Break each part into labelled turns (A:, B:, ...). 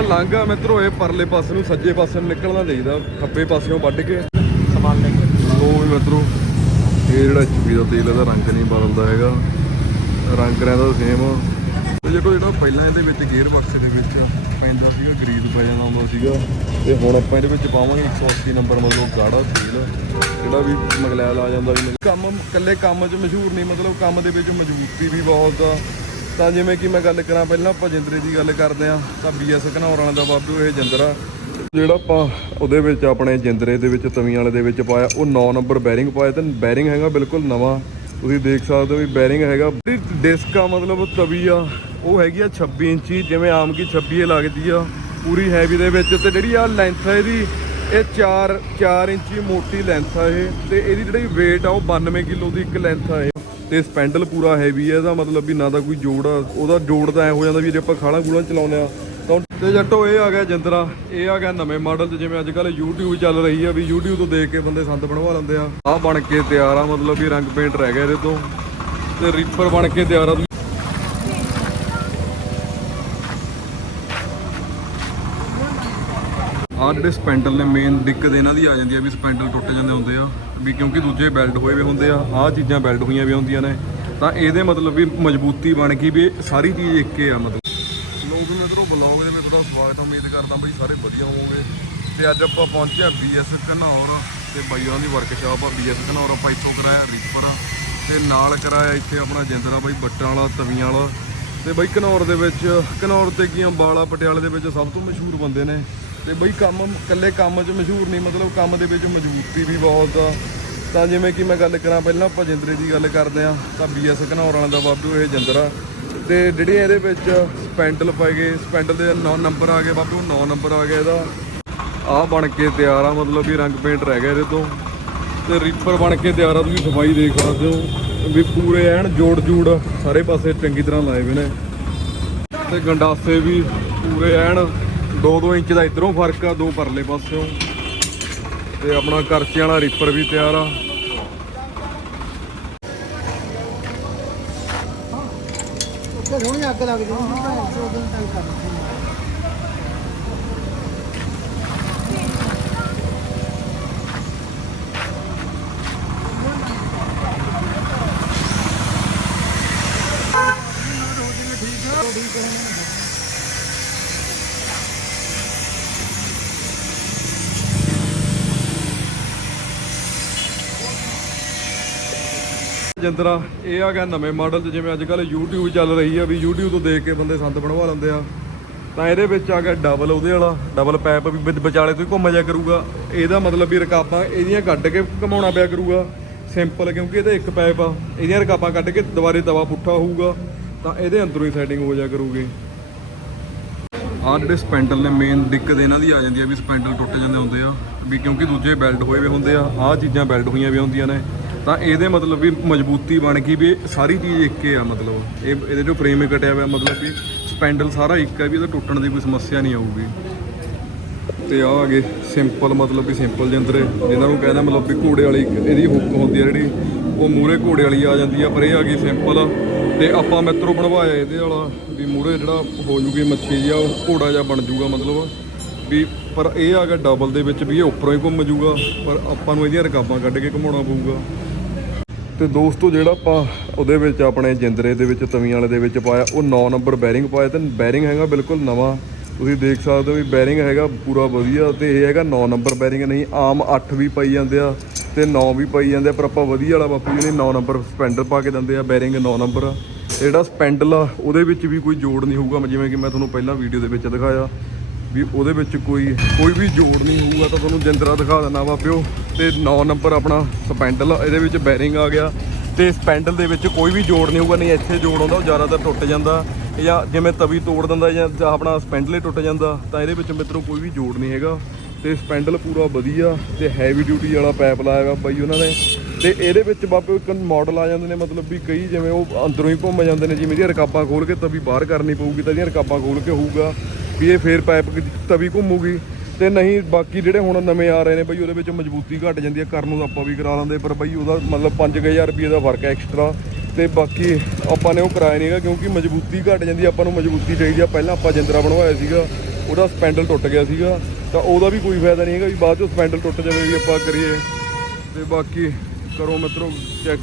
A: ਜਿਹੜਾ ਲਾਂਘਾ ਮਿੱਤਰੋ ਇਹ ਪਰਲੇ ਪਾਸੇ ਨੂੰ ਸੱਜੇ ਪਾਸੇ ਨੂੰ ਨਿਕਲਣਾ ਚਾਹੀਦਾ ਖੱਬੇ ਪਾਸਿਓਂ ਵੱਢ ਕੇ।
B: ਸਮਾਨ ਲੈ ਕੇ।
A: ਲੋ ਵੀ ਮਿੱਤਰੋ ਇਹ ਜਿਹੜਾ ਐਚਪੀ ਦਾ ਤੇਲ ਇਹਦਾ ਰੰਗ ਨਹੀਂ ਬਦਲਦਾ ਹੈਗਾ। ਰੰਗ ਰਹਿੰਦਾ ਸੇਮ ਤੇ ਜਿਹੜਾ ਜਿਹੜਾ ਪਹਿਲਾਂ ਇਹਦੇ ਵਿੱਚ ਗੇਅਰ ਬਕਸ ਦੇ ਵਿੱਚ ਪੈਂਦਾ ਸੀਗਾ ਗਰੀਦ ਪੈ ਜਾਂਦਾ ਹੁੰਦਾ ਸੀਗਾ। ਤੇ ਹੁਣ ਆਪਾਂ ਇਹਦੇ ਵਿੱਚ ਪਾਵਾਂਗੇ 180 ਨੰਬਰ ਮਤਲਬ ਗਾੜਾ ਤੇਲ ਜਿਹੜਾ ਵੀ ਮਗਲੈਲ ਆ ਜਾਂਦਾ ਵੀ ਕੰਮ ਇਕੱਲੇ ਕੰਮ 'ਚ ਮਸ਼ਹੂਰ ਨਹੀਂ ਮਤਲਬ ਕੰਮ ਦੇ ਵਿੱਚ ਮਜ਼ਬੂਤੀ ਵੀ ਬਹੁਤ ਆ। ਤਾਂ ਜਿਵੇਂ ਕਿ ਮੈਂ ਗੱਲ ਕਰਾਂ, ਪਹਿਲਾਂ ਆਪਾਂ ਜਿੰਦਰੇ ਦੀ ਗੱਲ ਕਰਦੇ ਆ ਤਾਂ ਬੀਐਸ ਘਨੌਰ ਵਾਲਿਆਂ ਦਾ ਬਾਬੂ, ਇਹ ਜਿੰਦਰਾ। ਜਿਹੜਾ ਆਪਾਂ ਉਹਦੇ ਵਿੱਚ, ਆਪਣੇ ਜਿੰਦਰੇ ਦੇ ਵਿੱਚ, ਤਵੀਆਂ ਵਾਲੇ ਦੇ ਵਿੱਚ ਪਾਇਆ, ਉਹ 9 ਨੰਬਰ ਬੈਰਿੰਗ ਪਾਇਆ ਤੇ ਬੈਰਿੰਗ ਹੈਗਾ ਬਿਲਕੁਲ ਨਵਾਂ। ਤੁਸੀਂ ਦੇਖ ਸਕਦੇ ਹੋ ਵੀ ਬੈਰਿੰਗ ਹੈਗਾ। ਡਿਸਕ ਆ, ਮਤਲਬ ਤਵੀ ਆ, ਉਹ ਹੈਗੀ ਆ 26 ਇੰਚੀ, ਜਿਵੇਂ ਆਮ ਕੀ 26 ਲੱਗਦੀ ਆ, ਪੂਰੀ ਹੈਵੀ ਦੇ ਵਿੱਚ ਤੇ ਜਿਹੜੀ ਆ ਲੈਂਥ ਆ ਇਹਦੀ, ਇਹ 4 4 ਇੰਚੀ ਮੋਟੀ ਲੈਂਥ ਆ ਇਹ ਤੇ ਇਹਦੀ ਜਿਹੜੀ weight ਆ, ਉਹ 92 ਕਿਲੋ ਦੀ ਇੱਕ ਲੈਂਥ ਆ ਇਹ। ਤੇ ਸਪੈਂਡਲ ਪੂਰਾ ਹੈਵੀ ਹੈ ਇਹਦਾ ਮਤਲਬ ਵੀ ਨਾ ਤਾਂ ਕੋਈ ਜੋੜ ਆ, ਉਹਦਾ ਜੋੜ ਤਾਂ ਐ ਹੋ ਜਾਂਦਾ ਵੀ ਜੇ ਆਪਾਂ ਖਾਣਾ ਖੂਣਾ ਚਲਾਉਂਦੇ ਆ, ਤਾਂ ਤੇ ਜੱਟੋ ਇਹ ਆ ਗਿਆ ਜਿੰਦਰਾ, ਇਹ ਆ ਗਿਆ ਨਵੇਂ ਮਾਡਲ ਚ ਜਿਵੇਂ ਅੱਜ ਕੱਲ YouTube ਚੱਲ ਰਹੀ ਆ, ਵੀ YouTube ਤੋਂ ਦੇਖ ਕੇ ਬੰਦੇ ਸੰਦ ਬਣਵਾ ਲੈਂਦੇ ਆ। ਆਹ ਬਣ ਕੇ ਤਿਆਰ ਆ, ਮਤਲਬ ਵੀ ਰੰਗ ਪੇਂਟ ਰਹਿ ਗਿਆ ਇਹਦੇ ਤੋਂ, ਤੇ ਰੀਪਰ ਬਣ ਕੇ ਤਿਆਰ ਆ। ਆਹ ਜਿਹੜੇ ਸਪੈਂਡਲ ਨੇ ਮੇਨ ਦਿੱਕਤ ਇਹਨਾਂ ਦੀ ਆ ਜਾਂਦੀ ਆ ਵੀ ਸਪੈਂਡਲ ਟੁੱਟ ਜਾਂਦੇ ਹੁੰਦੇ ਆ, ਵੀ ਕਿਉਂਕਿ ਦੂਜੇ ਬੈਲਟ ਹੋਏ ਵੇ ਹੁੰਦੇ ਆ, ਆਹ ਚੀਜ਼ਾਂ ਬੈਲਟ ਹੋਈਆਂ ਵੀ ਹੁੰਦੀਆਂ ਨੇ। ਤਾਂ ਇਹਦੇ ਮਤਲਬ ਵੀ ਮਜ਼ਬੂਤੀ ਬਣ ਗਈ ਵੀ ਸਾਰੀ ਚੀਜ਼ ਇੱਕੇ ਆ, ਮਤਲਬ। ਲੋਕ ਮਿੱਤਰੋ ਬਲੌਗ ਦੇ ਵਿੱਚ ਤੁਹਾਡਾ ਸਵਾਗਤ ਆ, ਉਮੀਦ ਕਰਦਾ ਬਈ ਸਾਰੇ ਵਧੀਆ ਹੋਵੋਗੇ। ਤੇ ਅੱਜ ਆਪਾਂ ਪਹੁੰਚੇ ਆ ਬੀਐਸ ਘਨੌਰ ਤੇ ਬਾਈਆਂ ਦੀ ਵਰਕਸ਼ਾਪ ਆ ਬੀਐਸ ਘਨੌਰ ਆਪਾਂ ਇੱਥੋਂ ਕਰਾਇਆ ਰੀਪਰ ਤੇ ਨਾਲ ਕਰਾਇਆ ਇੱਥੇ ਆਪਣਾ ਜਿੰਦਰਾ ਬਾਈ, ਬੱਟਾਂ ਵਾਲਾ, ਤਵੀਆਂ ਵਾਲਾ। ਤੇ ਬਾਈ ਘਨੌਰ ਦੇ ਵਿੱਚ, ਘਨੌਰ ਤੇ ਕੀ ਅੰਬਾਲਾ ਪਟਿਆਲੇ ਦੇ ਵਿੱਚ ਸਭ ਤੋਂ ਮਸ਼ਹੂਰ ਬੰਦੇ ਨੇ। ਤੇ ਬਈ ਕੰਮ, ਇਕੱਲੇ ਕੰਮ 'ਚ ਮਸ਼ਹੂਰ ਨਹੀਂ, ਮਤਲਬ ਕੰਮ ਦੇ ਵਿੱਚ ਮਜ਼ਬੂਤੀ ਵੀ ਬਹੁਤ ਆ। ਤਾਂ ਜਿਵੇਂ ਕਿ ਮੈਂ ਗੱਲ ਕਰਾਂ, ਪਹਿਲਾਂ ਆਪਾਂ ਦੀ ਗੱਲ ਕਰਦੇ ਆ ਤਾਂ ਬੀਐਸ ਘਨੌਰ ਵਾਲਿਆਂ ਦਾ ਬਾਬੂ ਇਹ ਜਿੰਦਰਾ। ਤੇ ਜਿਹੜੇ ਇਹਦੇ ਵਿੱਚ ਸਪੈਂਡਲ ਪੈ ਗਏ, ਸਪੈਂਡਲ ਦੇ 9 ਨੰਬਰ ਆ ਗਏ ਬਾਬੂ 9 ਨੰਬਰ ਆ ਗਿਆ ਇਹਦਾ। ਆਹ ਬਣ ਕੇ ਤਿਆਰ ਆ, ਮਤਲਬ ਵੀ ਰੰਗ ਪੇਂਟ ਰਹਿ ਗਿਆ ਇਹਦੇ ਤੋਂ। ਤੇ ਰੀਪਰ ਬਣ ਕੇ ਤਿਆਰ ਆ, ਤੁਸੀਂ ਸਫ਼ਾਈ ਦੇਖ ਸਕਦੇ ਹੋ। ਵੀ ਪੂਰੇ ਐਨ ਜੋੜ ਜੂੜ ਸਾਰੇ ਪਾਸੇ ਚੰਗੀ ਤਰ੍ਹਾਂ ਲਾਏ ਹੋਏ ਨੇ। ਤੇ ਗੰਡਾਸੇ ਵੀ ਪੂਰੇ ਐਨ 2-2 ਇੰਚ ਦਾ ਇਧਰੋਂ ਫ਼ਰਕ ਆ, ਦੋ ਪਰਲੇ ਪਾਸਿਓਂ। ਤੇ ਆਪਣਾ ਕਰਚੇ ਵਾਲਾ ਰੀਪਰ ਵੀ ਤਿਆਰ ਆ।
B: ਸੋਹਣੀ ਅੱਗ ਲੱਗ ਜਾਂਦੀ ਹੈ ਦੋ ਦਿਨ ਤੰਗ ਕਰ
A: ਜਿੰਦਰਾ ਇਹ ਆ ਗਿਆ ਨਵੇਂ ਮਾਡਲ ਚ ਜਿਵੇਂ ਅੱਜ ਕੱਲ YouTube ਚੱਲ ਰਹੀ ਆ ਵੀ YouTube ਤੋਂ ਦੇਖ ਕੇ ਬੰਦੇ ਸੰਦ ਬਣਵਾ ਲੈਂਦੇ ਆ। ਤਾਂ ਇਹਦੇ ਵਿੱਚ ਆ ਗਿਆ ਡਬਲ ਉਹਦੇ ਵਾਲਾ ਡਬਲ ਪੈਪ ਵੀ ਵਿਚਾਲੇ ਤੋਂ ਹੀ ਘੁੰਮ ਜਾ ਕਰੂਗਾ। ਇਹਦਾ ਮਤਲਬ ਵੀ ਰਕਾਬਾਂ ਇਹਦੀਆਂ ਕੱਢ ਕੇ ਘਮਾਉਣਾ ਪਿਆ ਕਰੂਗਾ। ਸਿੰਪਲ ਕਿਉਂਕਿ ਇਹਦੇ ਇੱਕ ਪੈਪ ਆ, ਇਹਦੀਆਂ ਰਕਾਬਾਂ ਕੱਢ ਕੇ ਦੁਬਾਰੇ ਤਵਾ ਪੁੱਠਾ ਹੋਊਗਾ, ਤਾਂ ਇਹਦੇ ਅੰਦਰੋਂ ਹੀ ਸੈਟਿੰਗ ਹੋ ਜਾ ਕਰੂਗੀ। ਆਹ ਜਿਹੜੇ ਸਪੈਂਡਲ ਨੇ ਮੇਨ ਦਿੱਕਤ ਇਹਨਾਂ ਦੀ ਆ ਜਾਂਦੀ ਆ ਵੀ ਸਪੈਂਡਲ ਟੁੱਟ ਜਾਂਦੇ ਹੁੰਦੇ ਆ, ਵੀ ਕਿਉਂਕਿ ਦੂਜੇ ਬੈਲਟ ਹੋਏ ਵੇ ਹੁੰਦੇ ਆ, ਆਹ ਚੀਜ਼ਾਂ ਬੈਲਟ ਹੋਈਆਂ ਵੀ ਹੁੰਦੀਆਂ ਨੇ। ਤਾਂ ਇਹਦੇ ਮਤਲਬ ਵੀ ਮਜ਼ਬੂਤੀ ਬਣ ਗਈ ਵੀ ਇਹ ਸਾਰੀ ਚੀਜ਼ ਇੱਕ ਹੀ ਆ ਮਤਲਬ। ਇਹ ਇਹਦੇ ਜੋ ਫਰੇਮ ਕਟਿਆ ਹੋਇਆ ਮਤਲਬ ਵੀ ਸਪੈਂਡਲ ਸਾਰਾ ਇੱਕ ਹੈ ਵੀ ਇਹਦਾ ਟੁੱਟਣ ਦੀ ਕੋਈ ਸਮੱਸਿਆ ਨਹੀਂ ਆਊਗੀ। ਤੇ ਆਹ ਆ ਗਏ ਸਿੰਪਲ ਮਤਲਬ ਵੀ ਸਿੰਪਲ ਜਿੰਦਰੇ ਜਿਹਨਾਂ ਨੂੰ ਕਹਿੰਦਾ ਮਤਲਬ ਵੀ ਘੋੜੇ ਵਾਲੀ ਇਹਦੀ ਹੁੱਕ ਹੁੰਦੀ ਆ ਜਿਹੜੀ, ਉਹ ਮੂਰੇ ਘੋੜੇ ਵਾਲੀ ਆ ਜਾਂਦੀ ਆ, ਪਰ ਇਹ ਆ ਗਈ ਸਿੰਪਲ ਤੇ ਆਪਾਂ ਮਿੱਤਰੋ ਬਣਵਾਇਆ ਇਹਦੇ ਵਾਲਾ ਵੀ ਮੂਰੇ ਜਿਹੜਾ ਹੋ ਜੂਗੀ ਮੱਛੀ ਜਿਹਾ ਉਹ ਘੋੜਾ ਜਿਹਾ ਬਣ ਜੂਗਾ ਮਤਲਬ। ਵੀ ਪਰ ਇਹ ਆ ਗਿਆ ਡਬਲ ਦੇ ਵਿੱਚ ਵੀ ਇਹ ਉੱਪਰੋਂ ਹੀ ਘੁੰਮ ਜੂਗਾ, ਪਰ ਆਪਾਂ ਨੂੰ ਇਹਦੀਆਂ ਰਕਾਬਾਂ ਕੱਢ ਕੇ ਘੁਮਾਉਣਾ ਪਊਗਾ। ਤੇ ਦੋਸਤੋ ਜਿਹੜਾ ਆਪਾਂ ਉਹਦੇ ਵਿੱਚ ਆਪਣੇ ਜਿੰਦਰੇ ਦੇ ਵਿੱਚ, ਤਵੀਆਂ ਵਾਲੇ ਦੇ ਵਿੱਚ ਪਾਇਆ, ਉਹ 9 ਨੰਬਰ ਬੈਰਿੰਗ ਪਾਇਆ ਤੇ ਬੈਰਿੰਗ ਹੈਗਾ ਬਿਲਕੁਲ ਨਵਾਂ ਤੁਸੀਂ ਦੇਖ ਸਕਦੇ ਹੋ ਵੀ ਬੈਰਿੰਗ ਹੈਗਾ ਪੂਰਾ ਵਧੀਆ ਤੇ ਇਹ ਹੈਗਾ 9 ਨੰਬਰ ਬੈਰਿੰਗ ਨਹੀਂ, ਆਮ 8 ਵੀ ਪਾਈ ਜਾਂਦੇ ਆ ਤੇ 9 ਵੀ ਪਾਈ ਜਾਂਦੇ ਆ, ਪਰ ਆਪਾਂ ਵਧੀਆ ਵਾਲਾ ਬਾਪੂ ਜੀ ਨੇ 9 ਨੰਬਰ ਸਪੈਂਡਰ ਪਾ ਕੇ ਦਿੰਦੇ ਆ ਬੈਰਿੰਗ 9 ਨੰਬਰ ਆ। ਜਿਹੜਾ ਸਪੈਂਡਲ ਆ, ਉਹਦੇ ਵਿੱਚ ਵੀ ਕੋਈ ਜੋੜ ਨਹੀਂ ਹੋਊਗਾ, ਜਿਵੇਂ ਕਿ ਮੈਂ ਤੁਹਾਨੂੰ ਪਹਿਲਾਂ ਵੀਡੀਓ ਦੇ ਵਿੱਚ ਦਿਖਾਇਆ ਵੀ ਉਹਦੇ ਵਿੱਚ ਕੋਈ ਕੋਈ ਵੀ ਜੋੜ ਨਹੀਂ ਹੋਊਗਾ ਤਾਂ ਤੁਹਾਨੂੰ ਜਿੰਦਰਾ ਦਿਖਾ ਦੇਣਾ ਵਾ ਪਿਓ। ਤੇ 9 ਨੰਬਰ ਆਪਣਾ ਸਪੈਂਡਲ ਇਹਦੇ ਵਿੱਚ ਬੈਰਿੰਗ ਆ ਗਿਆ। ਤੇ ਸਪੈਂਡਲ ਦੇ ਵਿੱਚ ਕੋਈ ਵੀ ਜੋੜ ਨਹੀਂ ਹੋਊਗਾ, ਨਹੀਂ ਇੱਥੇ ਜੋੜ ਆਉਂਦਾ, ਉਹ ਜ਼ਿਆਦਾਤਰ ਟੁੱਟ ਜਾਂਦਾ। ਜਾਂ ਜਿਵੇਂ ਤਵੀ ਤੋੜ ਦਿੰਦਾ ਜਾਂ ਆਪਣਾ ਸਪੈਂਡਲ ਹੀ ਟੁੱਟ ਜਾਂਦਾ, ਤਾਂ ਇਹਦੇ ਵਿੱਚ ਮਿੱਤਰੋ ਕੋਈ ਵੀ ਜੋੜ ਨਹੀਂ ਹੈਗਾ। ਤੇ ਸਪੈਂਡਲ ਪੂਰਾ ਵਧੀਆ ਤੇ ਹੈਵੀ ਡਿਊਟੀ ਵਾਲਾ ਪਾਈਪ ਲਾਇਆ ਹੋਇਆ ਬਾਈ ਉਹਨਾਂ ਨੇ। ਤੇ ਇਹਦੇ ਵਿੱਚ ਬਾਪੇ ਇੱਕ ਮਾਡਲ ਆ ਜਾਂਦੇ ਨੇ, ਮਤਲਬ ਵੀ ਕਈ ਜਿਵੇਂ ਉਹ ਅੰਦਰੋਂ ਹੀ ਘੁੰਮ ਜਾਂਦੇ ਨੇ, ਜਿਵੇਂ ਇਹਦੀਆਂ ਰਕਾਬਾਂ ਖੋਲ ਕੇ ਤਵੀ ਬਾਹਰ ਕਰਨੀ ਪਊਗੀ, ਤਾਂ ਇਹਦੀਆਂ ਰਕਾਬਾਂ ਖੋਲ ਕੇ ਹੋਊਗਾ। ਵੀ ਇਹ ਫੇਰ ਪਾਈਪ ਤਵੀ ਘੁੰਮੂਗੀ ਤੇ ਨਹੀਂ, ਬਾਕੀ ਜਿਹੜੇ ਹੁਣ ਨਵੇਂ ਆ ਰਹੇ ਨੇ ਬਈ, ਉਹਦੇ ਵਿੱਚ ਮਜ਼ਬੂਤੀ ਘਟ ਜਾਂਦੀ ਹੈ ਕਰਨ ਨੂੰ ਆਪਾਂ ਵੀ ਕਰਾ ਲੈਂਦੇ, ਪਰ ਬਈ ਉਹਦਾ ਮਤਲਬ 5000 ਰੁਪਏ ਦਾ ਫ਼ਰਕ ਹੈ ਐਕਸਟਰਾ ਤੇ ਬਾਕੀ ਆਪਾਂ ਨੇ ਉਹ ਕਰਾਇਆ ਨਹੀਂਗਾ ਕਿਉਂਕਿ ਮਜ਼ਬੂਤੀ ਘਟ ਜਾਂਦੀ ਆਪਾਂ ਨੂੰ ਮਜ਼ਬੂਤੀ ਚਾਹੀਦੀ ਆ ਪਹਿਲਾਂ ਆਪਾਂ ਜਿੰਦਰਾ ਬਣਵਾਇਆ ਸੀਗਾ, ਉਹਦਾ ਸਪੈਂਡਲ ਟੁੱਟ ਗਿਆ ਸੀਗਾ, ਤਾਂ ਉਹਦਾ ਵੀ ਕੋਈ ਫਾਇਦਾ ਨਹੀਂ ਹੈਗਾ ਵੀ ਬਾਅਦ ਚੋਂ ਸਪੈਂਡਲ ਟੁੱਟ ਜਾਵੇ ਵੀ ਆਪਾਂ ਕਰੀਏ। ਤੇ ਬਾਕੀ ਕਰੋ ਮਿੱਤਰੋ ਚੈੱਕ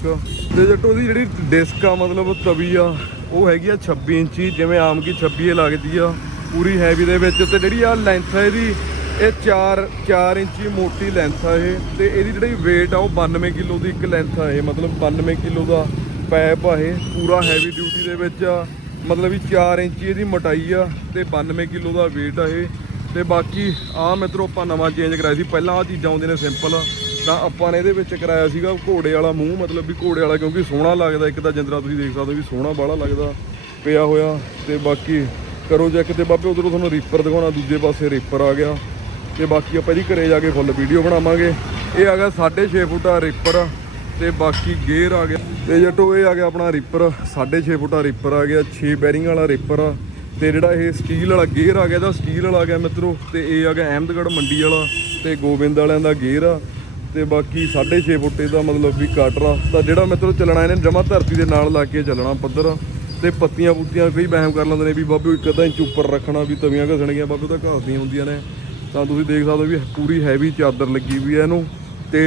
A: ਤੇ ਜੱਟੋ ਦੀ ਜਿਹੜੀ ਡਿਸਕ ਆ, ਮਤਲਬ ਤਵੀ ਆ, ਉਹ ਹੈਗੀ ਆ 26 ਇੰਚੀ, ਜਿਵੇਂ ਆਮ ਕੀ 26 ਲੱਗਦੀ ਆ। ਪੂਰੀ ਹੈਵੀ ਦੇ ਵਿੱਚ ਤੇ ਜਿਹੜੀ ਆ ਲੈਂਥ ਆ ਇਹਦੀ, ਇਹ 4 4 ਇੰਚੀ ਮੋਟੀ ਲੈਂਥ ਆ ਇਹ ਤੇ ਇਹਦੀ ਜਿਹੜੀ weight ਆ ਉਹ 92 ਕਿਲੋ ਦੀ ਇੱਕ ਲੈਂਥ ਆ ਇਹ, ਮਤਲਬ 92 ਕਿਲੋ ਦਾ ਪੈਪ ਆ ਇਹ, ਪੂਰਾ ਹੈਵੀ ਡਿਊਟੀ ਦੇ ਵਿੱਚ ਆ, ਮਤਲਬ ਵੀ 4 ਇੰਚੀ ਇਹਦੀ ਮੋਟਾਈ ਆ ਤੇ 92 ਕਿਲੋ ਦਾ weight ਆ ਇਹ। ਤੇ ਬਾਕੀ ਆ ਮਿੱਤਰੋ ਆਪਾਂ ਨਵਾਂ ਚੇਂਜ ਕਰਾਇਆ ਸੀ, ਪਹਿਲਾਂ ਆ ਚੀਜ਼ਾਂ ਆਉਂਦੀਆਂ ਨੇ ਸਿੰਪਲ ਤਾਂ ਆਪਾਂ ਨੇ ਇਹਦੇ ਵਿੱਚ ਕਰਾਇਆ ਸੀਗਾ ਘੋੜੇ ਵਾਲਾ ਮੂੰਹ, ਮਤਲਬ ਵੀ ਘੋੜੇ ਵਾਲਾ ਕਿਉਂਕਿ ਸੋਹਣਾ ਲੱਗਦਾ, ਇੱਕ ਤਾਂ ਜਿੰਦਰਾ ਤੁਸੀਂ ਦੇਖ ਸਕਦੇ ਹੋ ਵੀ ਸੋਹਣਾ ਬਾਹਲਾ ਲੱਗਦਾ, ਪਿਆ ਹੋਇਆ ਤੇ ਬਾਕੀ ਕਰੋ ਚੈੱਕ ਕਿਤੇ ਬਾਬੇ, ਉਧਰੋਂ ਤੁਹਾਨੂੰ ਰੀਪਰ ਦਿਖਾਉਣਾ, ਦੂਜੇ ਪਾਸੇ ਰੀਪਰ ਆ ਗਿਆ। ਤੇ ਬਾਕੀ ਆਪਾਂ ਇਹਦੀ ਘਰੇ ਜਾ ਕੇ ਫੁੱਲ ਵੀਡੀਓ ਬਣਾਵਾਂਗੇ। ਇਹ ਆ ਗਿਆ 6.5 ਫੁੱਟ ਦਾ ਰੀਪਰ ਤੇ ਬਾਕੀ ਗੇਅਰ ਆ ਗਿਆ। ਤੇ ਜੱਟੋ, ਇਹ ਆ ਗਿਆ ਆਪਣਾ ਰੀਪਰ 6.5 ਫੁੱਟ ਦਾ ਰੀਪਰ ਆ ਗਿਆ 6 ਬੈਰਿੰਗ ਵਾਲਾ ਰੀਪਰ ਆ। ਤੇ ਜਿਹੜਾ ਇਹ ਸਟੀਲ ਵਾਲਾ ਗੇਅਰ ਆ ਗਿਆ, ਇਹਦਾ ਸਟੀਲ ਵਾਲਾ ਆ ਗਿਆ ਮਿੱਤਰੋ। ਤੇ ਇਹ ਆ ਗਿਆ ਅਹਿਮਦਗੜ੍ਹ ਮੰਡੀ ਵਾਲਾ ਤੇ ਗੋਬਿੰਦ ਵਾਲਿਆਂ ਦਾ ਗੇਅਰ ਆ। ਤੇ ਬਾਕੀ 6.5 ਫੁੱਟ ਇਹਦਾ ਮਤਲਬ ਵੀ ਕਾਟਰ ਆ। ਤਾਂ ਜਿਹੜਾ ਮਿੱਤਰੋ ਚੱਲਣਾ, ਇਹਨੇ ਜਮਾ ਧਰਤੀ ਦੇ ਨਾਲ ਲਾ ਕੇ ਚੱਲਣਾ ਪੱਧਰ। ਤੇ ਪੱਤੀਆਂ ਪੁੱਤੀਆਂ ਕਈ ਵਹਿਮ ਕਰ ਲੈਂਦੇ ਨੇ ਵੀ ਬਾਬੇ ਇੱਕ ਅੱਧਾ ਇੰਚ ਉੱਪਰ ਰੱਖਣਾ ਵੀ ਤਵੀਆਂ ਘਸਣਗੀਆਂ ਬਾਬੇ ਤਾਂ ਘਸਦੀਆਂ ਹੁੰਦੀਆਂ ਨੇ। ਤਾਂ ਤੁਸੀਂ ਦੇਖ ਸਕਦੇ ਹੋ ਵੀ ਪੂਰੀ ਹੈਵੀ ਚਾਦਰ ਲੱਗੀ ਵੀ ਹੈ ਇਹਨੂੰ ਤੇ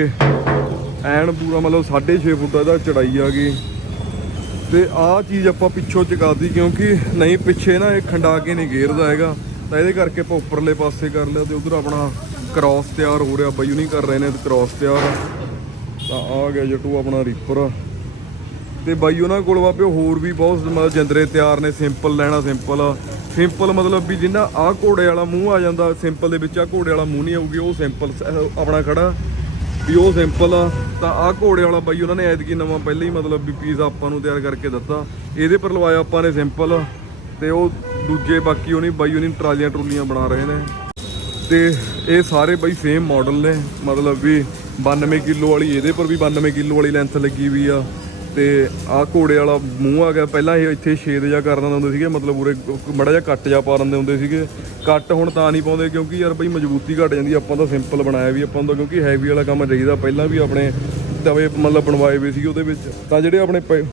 A: ਐਨ ਪੂਰਾ ਮਤਲਬ 6.5 ਫੁੱਟ ਇਹਦਾ ਚੜਾਈ ਆ ਗਈ। ਤੇ ਆਹ ਚੀਜ਼ ਆਪਾਂ ਪਿੱਛੋਂ ਚਕਾਤੀ ਕਿਉਂਕਿ ਨਹੀਂ, ਪਿੱਛੇ ਨਾ ਇਹ ਖੰਡਾ ਕੇ ਨਹੀਂ ਗੇਰਦਾ ਹੈਗਾ। ਤਾਂ ਇਹਦੇ ਕਰਕੇ ਆਪਾਂ ਉੱਪਰਲੇ ਪਾਸੇ ਕਰ ਲਿਆ ਤੇ ਉਧਰ ਆਪਣਾ ਕ੍ਰਾਸ ਤਿਆਰ ਹੋ ਰਿਹਾ, ਬਾਈ ਨਹੀਂ ਕਰ ਰਹੇ ਨੇ ਕ੍ਰਾਸ ਤਿਆਰ। ਤਾਂ ਆ ਗਿਆ ਜਟੂ ਆਪਣਾ ਰੀਪਰ ਤੇ ਬਾਈ, ਉਹਨਾਂ ਕੋਲ ਵਾਪੇ ਹੋਰ ਵੀ ਬਹੁਤ ਮਤਲਬ ਜੰਦਰੇ ਤਿਆਰ ਨੇ, ਸਿੰਪਲ ਲੈਣਾ ਸਿੰਪਲ। ਆ ਸਿੰਪਲ ਮਤਲਬ ਵੀ ਜਿੰਨਾ ਆਹ ਘੋੜੇ ਵਾਲਾ ਮੂੰਹ ਆ ਜਾਂਦਾ, ਸਿੰਪਲ ਦੇ ਵਿੱਚ ਆ ਘੋੜੇ ਵਾਲਾ ਮੂੰਹ ਨਹੀਂ ਆਊਗੀ, ਉਹ ਸਿੰਪਲ ਆਪਣਾ ਖੜਾ। ਵੀ ਉਹ ਸਿੰਪਲ ਆ, ਤਾਂ ਆਹ ਘੋੜੇ ਵਾਲਾ ਬਾਈ, ਉਹਨਾਂ ਨੇ ਐਤਕੀ ਨਵਾਂ ਪਹਿਲਾਂ ਹੀ ਮਤਲਬ ਵੀ ਪੀਸ ਆਪਾਂ ਨੂੰ ਤਿਆਰ ਕਰਕੇ ਦਿੱਤਾ। ਇਹਦੇ ਪਰ ਲਵਾਇਆ ਆਪਾਂ ਨੇ ਸਿੰਪਲ, ਤੇ ਉਹ ਦੂਜੇ ਬਾਕੀ ਉਹਨੇ ਬਾਈ, ਉਹਨੇ ਟਰਾਲੀਆਂ ਟਰੂਲੀਆਂ ਬਣਾ ਰਹੇ ਨੇ। ਤੇ ਇਹ ਸਾਰੇ ਬਾਈ ਸੇਮ ਮਾਡਲ ਨੇ, ਮਤਲਬ ਵੀ 92 ਕਿਲੋ ਵਾਲੀ, ਇਹਦੇ ਪਰ ਵੀ 92 ਕਿਲੋ ਵਾਲੀ ਲੈਂਥ ਲੱਗੀ ਵੀ ਆ। ਤੇ ਆਹ ਘੋੜੇ ਵਾਲਾ ਮੂੰਹ ਆ ਗਿਆ। ਪਹਿਲਾਂ ਇਹ ਇੱਥੇ ਛੇਦ ਜਿਹਾ ਕਰ ਦਿੰਦੇ ਹੁੰਦੇ ਸੀਗੇ, ਮਤਲਬ ਉਰੇ ਮੜਾ ਜਿਹਾ ਕੱਟ ਜਾ ਪਾ ਦਿੰਦੇ ਹੁੰਦੇ ਸੀਗੇ। ਕੱਟ ਹੁਣ ਤਾਂ ਨਹੀਂ ਪਾਉਂਦੇ ਕਿਉਂਕਿ ਯਾਰ ਬਈ ਮਜ਼ਬੂਤੀ ਘਟ ਜਾਂਦੀ, ਆਪਾਂ ਤਾਂ ਸਿੰਪਲ ਬਣਾਇਆ ਵੀ, ਆਪਾਂ ਤਾਂ ਕਿਉਂਕਿ ਹੈਵੀ ਵਾਲਾ ਕੰਮ ਚਾਹੀਦਾ ਪਹਿਲਾਂ ਵੀ ਆਪਣੇ ਤਵੇ ਮਤਲਬ ਬਣਵਾਏ ਹੋਏ ਸੀ ਉਹਦੇ ਵਿੱਚ। ਤਾਂ ਜਿਹੜੇ ਆਪਣੇ ਪ-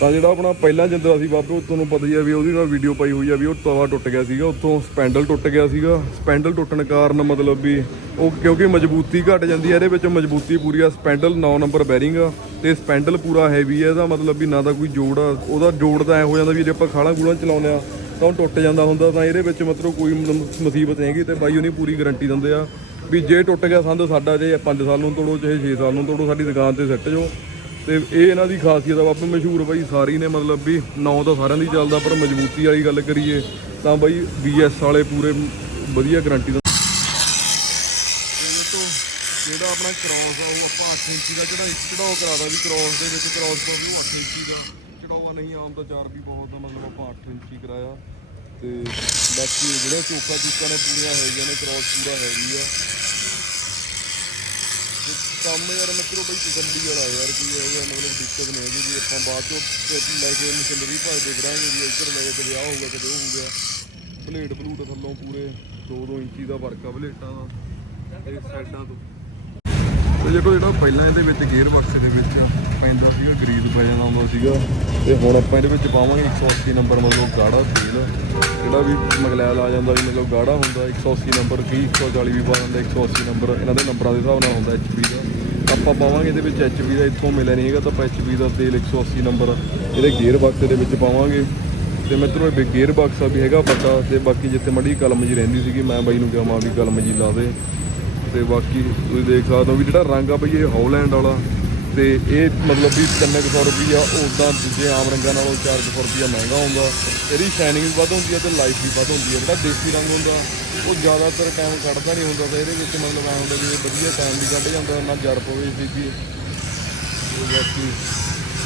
A: ਤਾਂ ਜਿਹੜਾ ਆਪਣਾ ਪਹਿਲਾ ਜਿੰਦਰਾ ਸੀ ਬਾਬੇ ਤੁਹਾਨੂੰ ਪਤਾ ਹੀ ਆ ਵੀ ਉਹਦੀ ਨਾਲ ਵੀਡੀਓ ਪਾਈ ਹੋਈ ਆ ਵੀ ਉਹ ਤਵਾ ਟੁੱਟ ਗਿਆ ਸੀਗਾ, ਉੱਥੋਂ ਸਪੈਂਡਲ ਟੁੱਟ ਗਿਆ ਸੀਗਾ। ਸਪੈਂਡਲ ਟੁੱਟਣ ਕਾਰਨ ਮਤਲਬ ਵੀ ਉਹ ਕਿਉਂਕਿ ਮਜ਼ਬੂਤੀ ਘਟ ਜਾਂਦੀ ਹੈ ਇਹਦੇ ਵਿੱਚ ਮਜ਼ਬੂਤੀ ਪੂਰੀ ਆ ਸਪੈਂਡਲ 9 ਨੰਬਰ ਬੈਰਿੰਗ ਆ, ਤੇ ਸਪੈਂਡਲ ਪੂਰਾ ਹੈਵੀ ਆ, ਇਹਦਾ ਮਤਲਬ ਵੀ ਨਾ ਤਾਂ ਕੋਈ ਜੋੜ ਆ, ਉਹਦਾ ਜੋੜ ਤਾਂ ਐ ਹੋ ਜਾਂਦਾ ਵੀ ਜੇ ਆਪਾਂ ਖਾਲਾਂ ਗੂਲਾਂ ਚਲਾਉਂਦੇ ਆ, ਤਾਂ ਉਹ ਟੁੱਟ ਜਾਂਦਾ ਹੁੰਦਾ, ਤਾਂ ਇਹਦੇ ਵਿੱਚ ਮਤਲਬ ਕੋਈ ਮੁਸੀਬਤ ਨਹੀਂ ਹੈਗੀ, ਤੇ ਬਾਈ ਉਹਨੇ ਪੂਰੀ ਗਾਰੰਟੀ ਦਿੰਦੇ ਆ ਵੀ ਜੇ ਟੁੱਟ ਗਿਆ ਸੰਦ ਸਾਡਾ, ਜੇ 5 ਸਾਲ ਨੂੰ ਤੋੜੋ, ਚਾਹੇ 6 ਸਾਲ ਨੂੰ ਤੋੜੋ, ਸਾਡੀ ਦੁਕਾਨ ਤੇ ਸਿੱਟ ਜਾਓ। ਤੇ ਇਹ ਇਹਨਾਂ ਦੀ ਖਾਸੀਅਤ ਆ ਬਾਪੇ ਮਸ਼ਹੂਰ ਬਾਈ ਸਾਰੀ ਨੇ ਮਤਲਬ ਵੀ ਨਾਂ ਤਾਂ ਸਾਰਿਆਂ ਦੀ ਚੱਲਦਾ, ਪਰ ਮਜ਼ਬੂਤੀ ਵਾਲੀ ਗੱਲ ਕਰੀਏ ਤਾਂ ਬਾਈ BS ਵਾਲੇ ਪੂਰੇ ਵਧੀਆ ਗਾਰੰਟੀ ਦਿੰਦੇ ਜਿਹੜਾ ਆਪਣਾ ਕ੍ਰਾਸ ਆ, ਉਹ ਆਪਾਂ 8 ਇੰਚੀ ਦਾ ਚੜਾਈ ਚੜਾਓ ਕਰਾਦਾ ਵੀ ਕ੍ਰਾਸ ਦੇ ਵਿੱਚ ਕ੍ਰਾਸ ਪਰ ਵੀ 8 ਇੰਚੀ ਦਾ। ਚੜਾਵਾ ਨਹੀਂ, ਆਮ ਤਾਂ 4 ਵੀ ਬਹੁਤ ਦਾ ਮਤਲਬ ਆਪਾਂ 8 ਇੰਚੀ ਕਰਾਇਆ। ਤੇ ਬਾਕੀ ਜਿਹੜੇ ਚੋਕਾ ਚੂਕਾ ਨੇ, ਪੂਰੀਆਂ ਹੈਗੀਆਂ ਨੇ ਕ੍ਰਾਸ ਪੂਰਾ ਹੈਗੀ ਆ। ਕੰਮ ਯਾਰ ਮਿੱਤਰੋ ਬਈ ਤਸੱਲੀ ਵਾਲਾ ਯਾਰ ਕੀ ਇਹ ਜਿਹਾ ਮਤਲਬ ਦਿੱਕਤ ਨਹੀਂ ਹੈਗੀ ਵੀ ਆਪਾਂ ਬਾਅਦ ਚੋਂ ਲੈ ਕੇ ਮਸ਼ੀਨਰੀ ਭਜਦੇ ਕਰਾਂਗੇ ਵੀ ਇੱਧਰ ਲੈ ਕੇ ਕਦੇ ਆਹ ਹੋਊਗਾ, ਕਦੇ ਉਹ ਹੋ ਗਿਆ। ਪਲੇਟ ਪਲੂਟ ਥੱਲੋਂ ਪੂਰੇ 2-2 ਇੰਚੀ ਦਾ ਫ਼ਰਕ ਆ, ਪਲੇਟਾਂ ਦਾ ਤੇ ਸਾਈਡਾਂ ਤੋਂ। ਤੇ ਜਿਹੜਾ ਜਿਹੜਾ ਪਹਿਲਾਂ ਇਹਦੇ ਵਿੱਚ ਗੇਅਰ ਬਾਕਸ ਦੇ ਵਿੱਚ ਪੈਂਦਾ ਸੀਗਾ ਗਰੀਦ ਪੈ ਜਾਂਦਾ ਹੁੰਦਾ ਸੀਗਾ। ਤੇ ਹੁਣ ਆਪਾਂ ਇਹਦੇ ਵਿੱਚ ਪਾਵਾਂਗੇ 180 ਨੰਬਰ ਮਤਲਬ ਗਾੜਾ ਤੇਲ ਜਿਹੜਾ ਵੀ ਮਗਲੈਲ ਆ ਜਾਂਦਾ ਵੀ ਮਤਲਬ ਗਾੜਾ ਹੁੰਦਾ 180 ਨੰਬਰ ਕੀ 140 ਵੀ ਪਾ ਦਿੰਦਾ 180 ਨੰਬਰ ਇਹਨਾਂ ਦੇ ਨੰਬਰਾਂ ਦੇ ਹਿਸਾਬ ਨਾਲ ਹੁੰਦਾ HP ਦਾ। ਆਪਾਂ ਪਾਵਾਂਗੇ ਇਹਦੇ ਵਿੱਚ HP ਦਾ ਇੱਥੋਂ ਮਿਲਿਆ ਨਹੀਂ ਹੈਗਾ, ਤਾਂ ਆਪਾਂ HP ਦਾ ਤੇਲ 180 ਨੰਬਰ ਇਹਦੇ ਗੇਅਰ ਬਾਕਸ ਦੇ ਵਿੱਚ ਪਾਵਾਂਗੇ। ਤੇ ਮਿੱਤਰੋ, ਇਹ ਗੇਅਰ ਬਾਕਸ ਆ ਵੀ ਹੈਗਾ ਵੱਡਾ, ਤੇ ਬਾਕੀ ਜਿੱਥੇ ਮੜੀ ਕਲਮ ਜੀ ਰਹਿੰਦੀ ਸੀਗੀ, ਮੈਂ ਬਾਈ ਨੂੰ ਕਿਹਾ, ਮਾਂ ਵੀ ਕਲਮ ਜੀ ਲਾ ਦੇ। ਤੇ ਬਾਕੀ ਤੁਸੀਂ ਦੇਖ ਸਕਦੇ ਹੋ ਵੀ ਜਿਹੜਾ ਰੰਗ ਆ ਬਈ ਇਹ ਹੌਲੈਂਡ ਵਾਲਾ ਤੇ ਇਹ ਮਤਲਬ ਵੀ 300 ਰੁਪਈਆ ਉਦਾਂ ਦੂਜੇ ਆਮ ਰੰਗਾਂ ਨਾਲੋਂ 400 ਰੁਪਈਆ ਮਹਿੰਗਾ ਹੁੰਦਾ। ਇਹਦੀ ਸ਼ਾਈਨਿੰਗ ਵੀ ਵੱਧ ਹੁੰਦੀ ਹੈ ਤੇ ਲਾਈਫ ਵੀ ਵੱਧ ਹੁੰਦੀ ਹੈ ਜਿਹੜਾ ਦੇਸੀ ਰੰਗ ਹੁੰਦਾ, ਉਹ ਜ਼ਿਆਦਾਤਰ ਟਾਈਮ ਕੱਢਦਾ ਨਹੀਂ ਹੁੰਦਾ ਤਾਂ ਇਹਦੇ ਵਿੱਚ ਮਤਲਬ ਐ ਹੁੰਦਾ ਵੀ ਇਹ ਵਧੀਆ ਟਾਈਮ ਵੀ ਕੱਢ ਜਾਂਦਾ, ਨਾ ਜਰ ਪਵੇ ਸੀ ਵੀ ਬਾਕੀ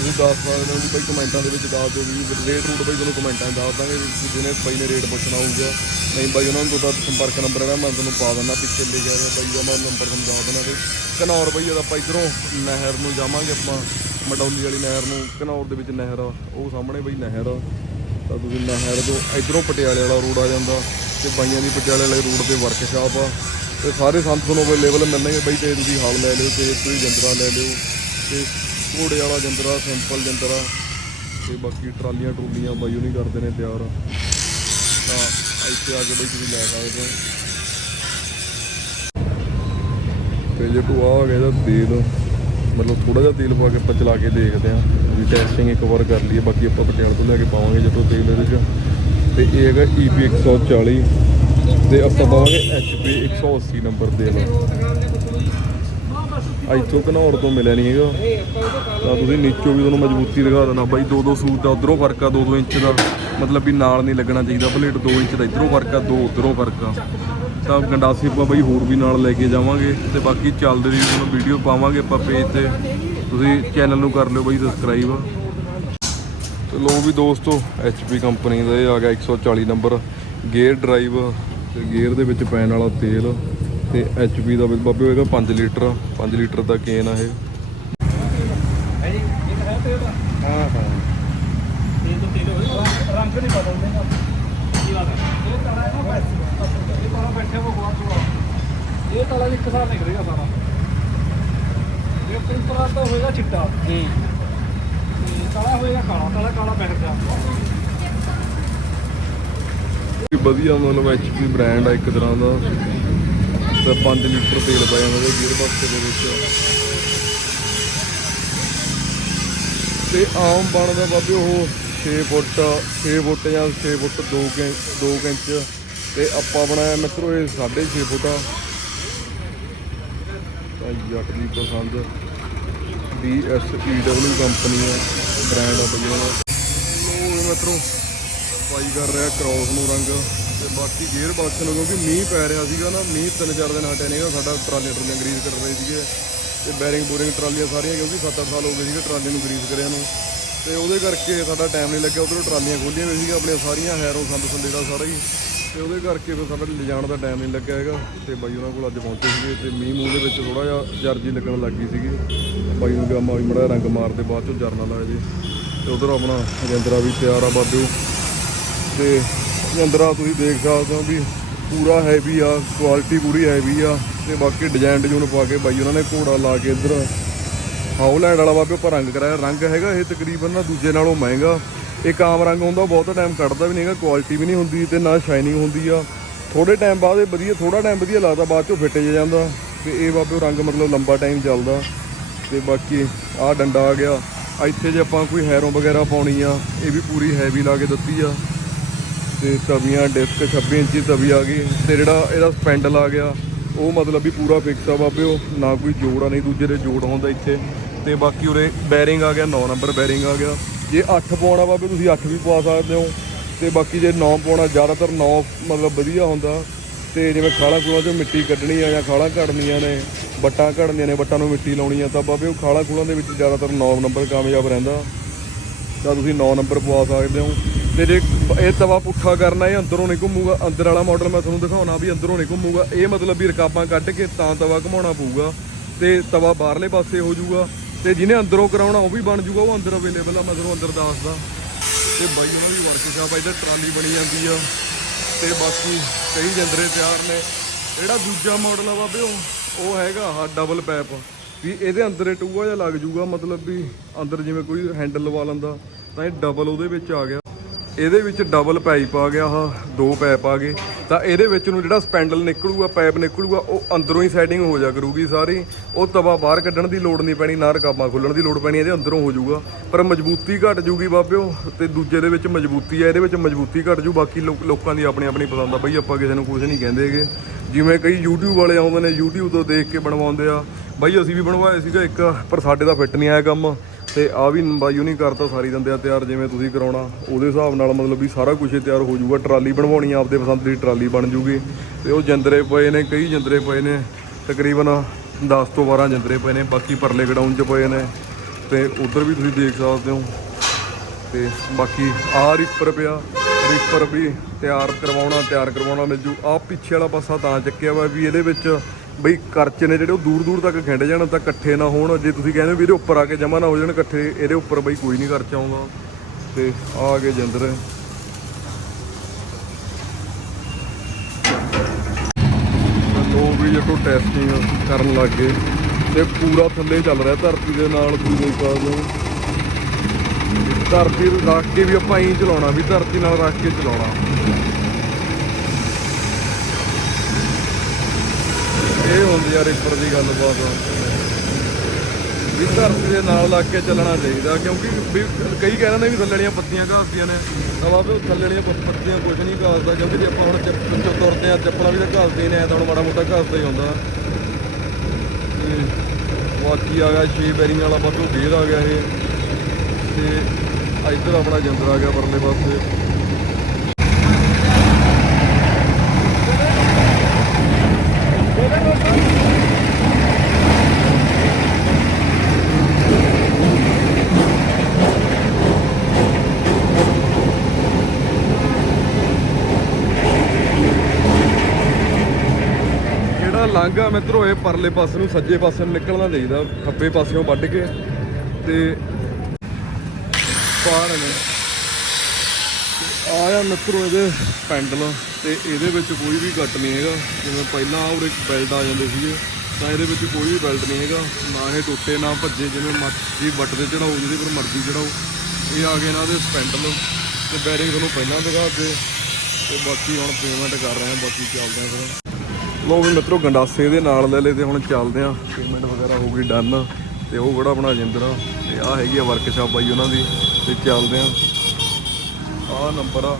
A: ਤੁਸੀਂ ਦੱਸ ਸਕਦੇ ਹੋ ਵੀ ਬਈ ਕਮੈਂਟਾਂ ਦੇ ਵਿੱਚ ਦੱਸ ਦਿਓ ਵੀ ਰੇਟ ਰੂਟ ਬਈ ਤੁਹਾਨੂੰ ਕਮੈਂਟਾਂ 'ਚ ਦੱਸ ਦਾਂਗੇ ਜਿਹਨੇ ਬਾਈ ਨੇ ਰੇਟ ਪੁੱਛਣਾ ਹੋਊਗਾ। ਨਹੀਂ ਬਾਈ ਉਹਨਾਂ ਨੂੰ ਤੁਹਾਡਾ ਸੰਪਰਕ ਨੰਬਰ ਹੈਗਾ, ਮੈਂ ਤੁਹਾਨੂੰ ਪਾ ਦਿੰਦਾ ਪਿੱਛੇ ਲਿਖਿਆ ਹੋਇਆ ਬਾਈ ਦਾ ਮੈਂ ਨੰਬਰ ਤੁਹਾਨੂੰ ਦੱਸ ਦਿੰਦਾ ਤੇ ਘਨੌਰ ਬਾਈ ਦਾ ਆਪਾਂ ਇਧਰੋਂ ਨਹਿਰ ਨੂੰ ਜਾਵਾਂਗੇ ਆਪਾਂ ਮਡੌਲੀ ਵਾਲੀ ਨਹਿਰ ਨੂੰ, ਘਨੌਰ ਦੇ ਵਿੱਚ ਨਹਿਰ ਆ, ਉਹ ਸਾਹਮਣੇ ਬਈ ਨਹਿਰ ਆ। ਤਾਂ ਤੁਸੀਂ ਨਹਿਰ ਤੋਂ ਇਧਰੋਂ ਪਟਿਆਲੇ ਵਾਲਾ ਰੋਡ ਆ ਜਾਂਦਾ ਤੇ ਬਾਈਆਂ ਦੀ ਪਟਿਆਲੇ ਵਾਲੇ ਰੋਡ ਤੇ ਵਰਕਸ਼ਾਪ ਆ। ਤੇ ਸਾਰੇ ਸੰਤ ਤੁਹਾਨੂੰ ਅਵੇਲੇਬਲ ਮਿਲਣਗੇ ਬਾਈ ਤੇ ਤੁਸੀਂ ਹਾਲ ਲੈ ਲਿਓ, ਤੇ ਤੁਸੀਂ ਜੰਦਰਾ ਲੈ ਲਿਓ, ਤੇ ਘੋੜੇ ਵਾਲਾ ਜੰਦਰਾ ਸਿੰਪਲ ਜੰਦਰਾ ਤੇ ਬਾਕੀ ਟਰਾਲੀਆਂ ਟਰੂਲੀਆਂ ਬਾਈ ਨਹੀਂ ਕਰਦੇ ਨੇ ਤਿਆਰ। ਤਾਂ ਇੱਥੇ ਆ ਕੇ ਬਈ ਤੁਸੀਂ ਲੈ ਸਕਦੇ ਹੋ। ਤੇ ਜੇ ਟੂ ਆ ਗਿਆ ਇਹਦਾ ਤੇਲ, ਮਤਲਬ ਥੋੜਾ ਜਿਹਾ ਤੇਲ ਪਾ ਕੇ ਆਪਾਂ ਚਲਾ ਕੇ ਦੇਖਦੇ ਹਾਂ। ਵੀ ਟੈਸਟਿੰਗ ਇੱਕ ਵਾਰ ਕਰ ਲਈਏ, ਬਾਕੀ ਆਪਾਂ ਪਟਿਆਲੇ ਤੋਂ ਲੈ ਕੇ ਪਾਵਾਂਗੇ ਜਦੋਂ ਤੇਲ ਇਹਦੇ 'ਚ। ਤੇ ਇਹ ਹੈਗਾ E EP 140 ਤੇ ਆਪਾਂ ਪਾਵਾਂਗੇ HP 180 ਨੰਬਰ ਤੇਲ। ਇੱਥੋਂ ਘਨੌਰ ਤੋਂ ਮਿਲਿਆ ਨਹੀਂ ਹੈਗਾ। ਤਾਂ ਤੁਸੀਂ ਨੀਚੋਂ ਵੀ ਤੁਹਾਨੂੰ ਮਜ਼ਬੂਤੀ ਦਿਖਾ ਦੇਣਾ ਬਾਈ ਦੋ ਦੋ ਸੂਟ ਦਾ ਉਧਰੋਂ ਫ਼ਰਕ ਆ 2-2 ਇੰਚ ਦਾ। ਮਤਲਬ ਵੀ ਨਾਲ ਨਹੀਂ ਲੱਗਣਾ ਚਾਹੀਦਾ। ਪਲੇਟ 2 ਇੰਚ ਦਾ, ਇਧਰੋਂ ਫ਼ਰਕ ਆ 2 ਉਧਰੋਂ ਫ਼ਰਕ ਆ। ਤਾਂ ਗੰਡਾਸੀ ਆਪਾਂ ਬਾਈ ਹੋਰ ਵੀ ਨਾਲ ਲੈ ਕੇ ਜਾਵਾਂਗੇ ਤੇ ਬਾਕੀ ਚੱਲਦੇ ਦੀ ਤੁਹਾਨੂੰ ਵੀਡੀਓ ਪਾਵਾਂਗੇ ਆਪਾਂ ਪੇਜ ਤੇ। ਤੁਸੀਂ ਚੈਨਲ ਨੂੰ ਕਰ ਲਿਓ ਬਾਈ ਸਬਸਕ੍ਰਾਈਬ ਤੇ ਲੋ ਵੀ ਦੋਸਤੋ, HP ਕੰਪਨੀ ਦਾ ਇਹ ਆ ਗਿਆ 140 ਨੰਬਰ ਗੇਅਰ ਡਰਾਈਵ ਤੇ ਗੇਅਰ ਦੇ ਵਿੱਚ ਪੈਣ ਵਾਲਾ ਤੇਲ। ਤੇ HP ਦਾ ਵੀ ਬਾਬੇ ਹੋਏਗਾ 5 ਲੀਟਰ 5 ਲੀਟਰ ਦਾ ਕੇਨ ਆ ਇਹ।
B: ਹਾਂ ਹਾਂ
C: ਰੰਗ ਨਹੀਂ ਬਦਲਦੇ ਨਾ। ਕੀ ਬਾਤ ਹੈ। ਇਹ ਤਲਾ ਇਹਨੂੰ ਬੈਠ ਇਹ ਤਲਾ ਬੈਠਿਆ ਉਹ ਬਹੁਤ ਥੋੜਾ ਇਹ ਤਲਾ ਇੱਕ ਸਾਰ ਨਿਕਲੇਗਾ ਸਾਰਾ। ਇਹ ਤਿੰਨ ਤਲਾ ਤਾਂ ਹੋਏਗਾ ਚਿੱਟਾ। ਤੇ ਤਲਾ ਹੋਏਗਾ ਕਾਲਾ। ਤਲਾ ਕਾਲਾ ਬੈਠ ਗਿਆ।
A: ਵੀ ਵਧੀਆ ਮਤਲਬ HP ਬ੍ਰਾਂਡ ਆ ਇੱਕ ਤਰ੍ਹਾਂ ਦਾ। ਤੇ 5 ਲੀਟਰ ਤੇਲ ਪੈ ਜਾਂਦਾ ਗੀਅਰ ਬਾਕਸ ਦੇ ਵਿੱਚ। ਤੇ ਆਮ ਬਣਦਾ ਬਾਬੇ ਉਹ 6 ਫੁੱਟ 6 ਫੁੱਟ ਜਾਂ 6 ਫੁੱਟ 2 2 ਇੰਚ। ਤੇ ਆਪਾਂ ਬਣਾਇਆ ਮਿੱਤਰੋ ਇਹ 6.5 ਫੁੱਟ ਆ। ਤਾਂ ਜੱਟ ਦੀ ਪਸੰਦ DSEW ਕੰਪਨੀ ਆ ਬ੍ਰਾਂਡ ਆ ਬਈ। ਉਹਦਾ ਲੋ ਮਿੱਤਰੋ ਪਾਈ ਕਰ ਰਿਹਾ ਕ੍ਰੋਸ ਨੂੰ ਰੰਗ। ਤੇ ਬਾਕੀ ਗੇਅਰ ਬਾਕਸ ਨੂੰ ਕਿਉਂਕਿ ਮੀਂਹ ਪੈ ਰਿਹਾ ਸੀਗਾ ਨਾ, ਮੀਂਹ ਤਿੰਨ ਚਾਰ ਦਿਨ ਹਟਿਆ ਨਹੀਂਗਾ ਸਾਡਾ ਟਰਾਲੇ ਟਰਾਲੇ ਗਰੀਸ ਕਰ ਰਹੇ ਸੀਗੇ। ਤੇ ਬੈਰਿੰਗ ਬੂਰਿੰਗ ਟਰਾਲੀਆਂ ਸਾਰੀਆਂ ਕਿਉਂਕਿ 7-8 ਸਾਲ ਹੋ ਗਏ ਸੀਗੇ ਟਰਾਲੀ ਨੂੰ ਗਰੀਸ ਕਰਿਆ ਨੂੰ। ਤੇ ਉਹਦੇ ਕਰਕੇ ਸਾਡਾ ਟਾਈਮ ਨਹੀਂ ਲੱਗਿਆ, ਉਧਰੋਂ ਟਰਾਲੀਆਂ ਖੋਲੀਆਂ ਹੋਈਆਂ ਸੀਗੀਆਂ, ਆਪਣੀਆਂ ਸਾਰੀਆਂ ਹੈਰੋਂ ਸੰਦ ਸੰਦੇੜਾ ਸਾਰਾ ਹੀ। ਤੇ ਉਹਦੇ ਕਰਕੇ ਫਿਰ ਸਾਡਾ ਲਿਜਾਣ ਦਾ ਟਾਈਮ ਨਹੀਂ ਲੱਗਿਆ ਹੈਗਾ। ਤੇ ਬਾਈ ਉਹਨਾਂ ਕੋਲ ਅੱਜ ਪਹੁੰਚੇ ਸੀਗੇ ਤੇ ਮੀਂਹ ਮੂੰਹ ਦੇ ਵਿੱਚ ਥੋੜਾ ਜਿਹਾ ਜਰਜੀ ਲੱਗਣ ਲੱਗ ਗਈ ਸੀਗੀ। ਬਾਈ ਨੂੰ ਕਿਹਾ, ਮਾ ਵੀ ਮੜਾ ਰੰਗ ਮਾਰ ਤੇ ਬਾਅਦ ਚੋਂ ਜਰਨਾ ਲਾਇਆ ਜੀ। ਤੇ ਉਧਰ ਆਪਣਾ ਰਜਿੰਦਰਾ ਵੀ ਤਿਆਰ ਆ ਬਾਬਿਓ ਤੇ ਅੰਦਰਾ ਤੁਸੀਂ ਦੇਖ ਸਕਦੇ ਹੋ ਵੀ ਪੂਰਾ ਹੈਵੀ ਆ ਕੁਆਲਿਟੀ ਪੂਰੀ ਹੈਵੀ ਆ ਤੇ ਬਾਕੀ ਡਿਜ਼ਾਈਨ ਡਿਜ਼ਾਈਨ ਪਾ ਕੇ ਬਾਈ ਉਹਨਾਂ ਨੇ ਘੋੜਾ ਲਾ ਕੇ ਇੱਧਰ ਹਾਉਲੈਂਡ ਵਾਲਾ ਬਾਬੇ ਉੱਪਰ ਰੰਗ ਕਰਾਇਆ। ਰੰਗ ਹੈਗਾ ਇਹ ਤਕਰੀਬਨ ਨਾ ਦੂਜੇ ਨਾਲੋਂ ਮਹਿੰਗਾ। ਇੱਕ ਆਮ ਰੰਗ ਹੁੰਦਾ ਉਹ ਬਹੁਤ ਟਾਈਮ ਕੱਢਦਾ ਵੀ ਨਹੀਂਗਾ ਕੁਆਲਿਟੀ ਵੀ ਨਹੀਂ ਹੁੰਦੀ ਤੇ ਨਾ ਸ਼ਾਈਨਿੰਗ ਹੁੰਦੀ ਆ। ਥੋੜੇ ਟਾਈਮ ਬਾਅਦ ਇਹ ਵਧੀਆ ਥੋੜਾ ਟਾਈਮ ਵਧੀਆ ਲੱਗਦਾ, ਬਾਅਦ ਚੋਂ ਫਿੱਟ ਜੇ ਜਾਂਦਾ। ਤੇ ਇਹ ਬਾਬੇ ਰੰਗ ਮਤਲਬ ਲੰਬਾ ਟਾਈਮ ਚੱਲਦਾ। ਤੇ ਬਾਕੀ ਆਹ ਡੰਡਾ ਆ ਗਿਆ। ਇੱਥੇ ਜੇ ਆਪਾਂ ਕੋਈ ਹੈਰੋਂ ਵਗੈਰਾ ਪਾਉਣੀ ਆ, ਇਹ ਵੀ ਪੂਰੀ ਹੈਵੀ ਲਾ ਕੇ ਦਿੱਤੀ ਆ। ਤੇ ਤਵੀਆਂ ਡਿਸਕ 26 ਇੰਚੀ ਤਵੀ ਆ ਗਈ ਤੇ ਜਿਹੜਾ ਇਹਦਾ ਸਪੈਂਡਲ ਆ ਗਿਆ, ਉਹ ਮਤਲਬ ਵੀ ਪੂਰਾ ਫਿਕਸ ਆ ਬਾਬੇ, ਉਹ ਨਾ ਕੋਈ ਜੋੜ ਆ, ਨਹੀਂ ਦੂਜੇ ਦੇ ਜੋੜ ਹੁੰਦਾ ਇੱਥੇ। ਤੇ ਬਾਕੀ ਉਰੇ ਬੈਰਿੰਗ ਆ ਗਿਆ 9 ਨੰਬਰ ਬੈਰਿੰਗ ਆ ਗਿਆ। ਜੇ 8 ਪਾਉਣਾ ਬਾਬੇ, ਤੁਸੀਂ 8 ਵੀ ਪਵਾ ਸਕਦੇ ਹੋ। ਤੇ ਬਾਕੀ ਜੇ 9 ਪਾਉਣਾ ਜ਼ਿਆਦਾਤਰ 9 ਮਤਲਬ ਵਧੀਆ ਹੁੰਦਾ। ਤੇ ਜਿਵੇਂ ਖਾਲਾਂ ਖੂਲਾਂ ਚੋਂ ਮਿੱਟੀ ਕੱਢਣੀ ਆ ਜਾਂ ਖਾਲਾਂ ਕੱਢਣੀਆਂ ਨੇ ਬੱਟਾਂ ਕੱਢਣੀਆਂ ਨੇ ਬੱਟਾਂ ਨੂੰ ਮਿੱਟੀ ਲਾਉਣੀ ਆ, ਤਾਂ ਬਾਬੇ ਉਹ ਖਾਲਾਂ ਖੂਲਾਂ ਦੇ ਵਿੱਚ ਜ਼ਿਆਦਾਤਰ 9 ਨੰਬਰ ਕਾਮਯਾਬ ਰਹਿੰਦਾ। ਤਾਂ ਤੁਸੀਂ 9 ਨੰਬਰ ਪਵਾ ਸਕਦੇ ਹੋ। ਤੇ ਜੇ ਇਹ ਤਵਾ ਪੁੱਠਾ ਕਰਨਾ, ਇਹ ਅੰਦਰੋਂ ਨਹੀਂ ਘੁੰਮੂਗਾ। ਅੰਦਰ ਵਾਲਾ ਮਾਡਲ ਮੈਂ ਤੁਹਾਨੂੰ ਦਿਖਾਉਣਾ ਵੀ ਅੰਦਰੋਂ ਨਹੀਂ ਘੁੰਮੂਗਾ। ਇਹ ਮਤਲਬ ਵੀ ਰਕਾਬਾਂ ਕੱਢ ਕੇ ਤਾਂ ਤਵਾ ਘੁਮਾਉਣਾ ਪਊਗਾ। ਤੇ ਤਵਾ ਬਾਹਰਲੇ ਪਾਸੇ ਹੋ ਜਾਊਗਾ। ਤੇ ਜਿਹਨੇ ਅੰਦਰੋਂ ਕਰਾਉਣਾ, ਉਹ ਵੀ ਬਣ ਜਾਊਗਾ, ਉਹ ਅੰਦਰ ਅਵੇਲੇਬਲ ਆ। ਮੈਂ ਤੁਹਾਨੂੰ ਅੰਦਰ ਦੱਸਦਾ। ਤੇ ਬਾਈ, ਉਹਨਾਂ ਦੀ ਵਰਕਸ਼ਾਪ ਆ, ਇੱਧਰ ਟਰਾਲੀ ਬਣੀ ਜਾਂਦੀ ਆ। ਤੇ ਬਾਕੀ ਕਈ ਜੰਦਰੇ ਤਿਆਰ ਨੇ। ਜਿਹੜਾ ਦੂਜਾ ਮਾਡਲ ਆ ਬਾਬੇ, ਉਹ ਉਹ ਹੈਗਾ ਆਹ ਡਬਲ ਪੈਪ ਵੀ ਇਹਦੇ ਅੰਦਰ ਇਹ ਟੂਆ ਜਿਹਾ ਲੱਗ ਜੂਗਾ, ਮਤਲਬ ਵੀ ਅੰਦਰ ਜਿਵੇਂ ਕੋਈ ਹੈਂਡਲ ਲਵਾ ਲੈਂਦਾ, ਤਾਂ ਇਹ ਡਬਲ ਉਹਦੇ ਵਿੱਚ ਆ ਗਿਆ। ਇਹਦੇ ਵਿੱਚ ਡਬਲ ਪਾਈਪ ਆ ਗਿਆ, ਆਹ ਦੋ ਪਾਈਪ ਆ ਗਏ। ਤਾਂ ਇਹਦੇ ਵਿੱਚ ਨੂੰ ਜਿਹੜਾ ਸਪੈਂਡਲ ਨਿਕਲੂਗਾ ਪਾਈਪ ਨਿਕਲੂਗਾ, ਉਹ ਅੰਦਰੋਂ ਹੀ ਸੈਟਿੰਗ ਹੋ ਜਾ ਕਰੂਗੀ ਸਾਰੀ। ਉਹ ਤਵਾ ਬਾਹਰ ਕੱਢਣ ਦੀ ਲੋੜ ਨਹੀਂ ਪੈਣੀ, ਨਾ ਰਕਾਬਾਂ ਖੋਲਣ ਦੀ ਲੋੜ ਪੈਣੀ, ਇਹਦੇ ਅੰਦਰੋਂ ਹੋ ਜਾਊਗਾ। ਪਰ ਮਜ਼ਬੂਤੀ ਘਟ ਜੂਗੀ ਬਾਬਿਓ, ਤੇ ਦੂਜੇ ਦੇ ਵਿੱਚ ਮਜ਼ਬੂਤੀ ਆ, ਇਹਦੇ ਵਿੱਚ ਮਜ਼ਬੂਤੀ ਘਟ ਜੂ। ਬਾਕੀ ਲੋਕਾਂ ਦੀ ਆਪਣੀ ਆਪਣੀ ਪਸੰਦ ਆ। ਬਈ ਆਪਾਂ ਕਿਸੇ ਨੂੰ ਕੁਝ ਨਹੀਂ ਕਹਿੰਦੇਗੇ ਜਿਵੇਂ ਕਈ YouTube ਵਾਲੇ ਆਉਂਦੇ ਨੇ, YouTube ਤੋਂ ਦੇਖ ਕੇ ਬਣਵਾਉਂਦੇ ਆ। ਬਾਈ, ਅਸੀਂ ਵੀ ਬਣਵਾਇਆ ਸੀਗਾ ਇੱਕ, ਪਰ ਸਾਡੇ ਦਾ ਫਿੱਟ ਨਹੀਂ ਆਇਆ ਕੰਮ। ਤੇ ਆ ਵੀ ਬਾਈ ਉਹ ਨਹੀਂ ਕਰਤਾ ਸਾਰੀ ਦਿੰਦੇ ਤਿਆਰ ਜਿਵੇਂ ਤੁਸੀਂ ਕਰਾਉਣਾ। ਉਹਦੇ ਹਿਸਾਬ ਨਾਲ ਮਤਲਬ ਵੀ ਸਾਰਾ ਕੁਝ ਤਿਆਰ ਹੋ ਜਾਊਗਾ। ਟਰਾਲੀ ਬਣਵਾਉਣੀ ਆਪਦੇ ਪਸੰਦ ਦੀ ਟਰਾਲੀ ਬਣ ਜੂਗੀ। ਤੇ ਉਹ ਜੰਦਰੇ ਪਏ ਨੇ, ਕਈ ਜੰਦਰੇ ਪਏ ਨੇ। ਤਕਰੀਬਨ 10 ਤੋਂ 12 ਜੰਦਰੇ ਪਏ ਨੇ, ਬਾਕੀ ਪਰਲੇ ਗਡਾਊਨ 'ਚ ਪਏ ਨੇ। ਤੇ ਉਧਰ ਵੀ ਤੁਸੀਂ ਦੇਖ ਸਕਦੇ ਹੋ। ਤੇ ਬਾਕੀ ਆਹ ਰੀਪਰ ਪਿਆ। ਰਿਪਰ ਵੀ ਤਿਆਰ ਕਰਵਾਉਣਾ ਤਿਆਰ ਕਰਵਾਉਣਾ ਮਿਲ ਜੂ। ਆਹ ਪਿੱਛੇ ਵਾਲਾ ਪਾਸਾ ਤਾਂ ਚੱਕਿਆ ਵਾ ਵੀ ਇਹਦੇ ਵਿੱਚ ਬਈ ਕਰਚੇ ਨੇ ਜਿਹੜੇ ਉਹ ਦੂਰ ਦੂਰ ਤੱਕ ਖਿੰਡ ਜਾਣ ਤਾਂ ਇਕੱਠੇ ਨਾ ਹੋਣ। ਜੇ ਤੁਸੀਂ ਕਹਿੰਦੇ ਹੋ ਵੀ ਇਹਦੇ ਉੱਪਰ ਆ ਕੇ ਜਮਾ ਨਾ ਹੋ ਜਾਣ ਇਕੱਠੇ, ਇਹਦੇ ਉੱਪਰ ਬਈ ਕੋਈ ਨਹੀਂ ਕਰਚਾ ਆਉਂਦਾ ਤੇ ਆ ਕੇ ਜੰਦਰ। ਲੋਕ ਵੀ ਜਦੋਂ ਟੈਸਟਿੰਗ ਕਰਨ ਲੱਗ ਗਏ ਤੇ ਪੂਰਾ ਥੱਲੇ ਚੱਲ ਰਿਹਾ ਧਰਤੀ ਦੇ ਨਾਲ ਤੁਸੀਂ ਦੇਖ ਧਰਤੀ ਨੂੰ ਰੱਖ ਕੇ ਵੀ ਆਪਾਂ ਐਂ ਚਲਾਉਣਾ, ਵੀ ਧਰਤੀ ਨਾਲ ਰੱਖ ਕੇ ਚਲਾਉਣਾ। ਯਾਰ ਇੱਪਰ ਦੀ ਗੱਲਬਾਤ। ਵੀ ਧਰਤੀ ਦੇ ਨਾਲ ਲੱਗ ਕੇ ਚੱਲਣਾ ਚਾਹੀਦਾ, ਕਿਉਂਕਿ ਵੀ ਕਈ ਕਹਿ ਦਿੰਦੇ ਵੀ ਥੱਲੇ ਵਾਲੀਆਂ ਪੱਤੀਆਂ ਘਾਸਦੀਆਂ ਨੇ। ਤਾਂ ਵੀ ਥੱਲੇ ਵਾਲੀਆਂ ਪੱਤੀਆਂ ਕੁਝ ਨਹੀਂ ਘਾਸਦਾ, ਕਿਉਂਕਿ ਜੇ ਆਪਾਂ ਹੁਣ ਚੱਪ- ਤੁਰਦੇ ਆ ਚੱਪਲਾਂ ਵੀ ਤਾਂ ਘਾਸਦੇ ਨੇ, ਐ ਤਾਂ ਹੁਣ ਮਾੜਾ ਮੋਟਾ ਘਾਸਦਾ ਹੀ ਹੁੰਦਾ। ਤੇ ਬਾਕੀ ਆ ਗਿਆ 6 ਬੈਰਿੰਗ ਵਾਲਾ ਬਾਬੂ ਗੇਅਰ ਆ ਗਿਆ ਇਹ। ਤੇ ਇੱਧਰ ਆਪਣਾ ਜੰਦਰ ਆ ਗਿਆ ਪਰਲੇ ਪਾਸੇ ਜਿਹੜਾ ਲਾਂਘਾ ਮਿੱਤਰੋ, ਇਹ ਪਰਲੇ ਪਾਸੇ ਨੂੰ ਸੱਜੇ ਪਾਸੇ ਨੂੰ ਨਿਕਲਣਾ ਚਾਹੀਦਾ। ਖੱਬੇ ਪਾਸਿਓਂ ਵੱਢ ਕੇ ਤੇ ਪਾੜ ਨੇ। ਆਇਆ ਮਿੱਤਰੋ, ਇਹਦੇ ਪੈਂਡਲ। ਤੇ ਇਹਦੇ ਵਿੱਚ ਕੋਈ ਵੀ ਕੱਟ ਨਹੀਂ ਹੈਗਾ। ਜਿਵੇਂ ਪਹਿਲਾਂ ਉਹ ਇੱਕ ਬੈਲਟ ਆ ਜਾਂਦੇ ਸੀਗੇ, ਤਾਂ ਇਹਦੇ ਵਿੱਚ ਕੋਈ ਵੀ ਬੈਲਟ ਨਹੀਂ ਹੈਗਾ। ਨਾ ਇਹ ਟੁੱਟੇ, ਨਾ ਭੱਜੇ, ਜਿਵੇਂ ਮਰਜ਼ੀ ਵੱਟ ਦੇ ਚੜਾਓ, ਜਿਹਦੇ ਪਰ ਮਰਜ਼ੀ ਚੜਾਓ। ਇਹ ਆ ਗਏ ਇਹਨਾਂ ਦੇ ਪੈਂਡਲ ਤੇ ਬੈਰਿੰਗ ਤੁਹਾਨੂੰ ਪਹਿਲਾਂ ਦਿਖਾ ਦੇ ਤੇ ਬਾਕੀ ਹੁਣ ਪੇਮੈਂਟ ਕਰ ਰਹੇ ਹਾਂ, ਬਾਕੀ ਚੱਲਦੇ ਹਾਂ ਫਿਰ। ਲੋ ਵੀ ਮਿੱਤਰੋ, ਗੰਡਾਸੇ ਦੇ ਨਾਲ ਲੈ ਲਏ ਤੇ ਹੁਣ ਚੱਲਦੇ ਆ ਪੇਮੈਂਟ ਵਗੈਰਾ ਹੋ ਗਈ ਡਨ ਤੇ ਉਹ ਕਿਹੜਾ ਬਣਾ ਜਿੰਦਰਾ। ਤੇ ਆ ਹੈਗੀ ਆ ਵਰਕਸ਼ਾਪ ਬਾਈ ਉਹਨਾਂ ਦੀ। ਤੇ ਚੱਲਦੇ ਆ ਆ ਨੰਬਰ ਆ।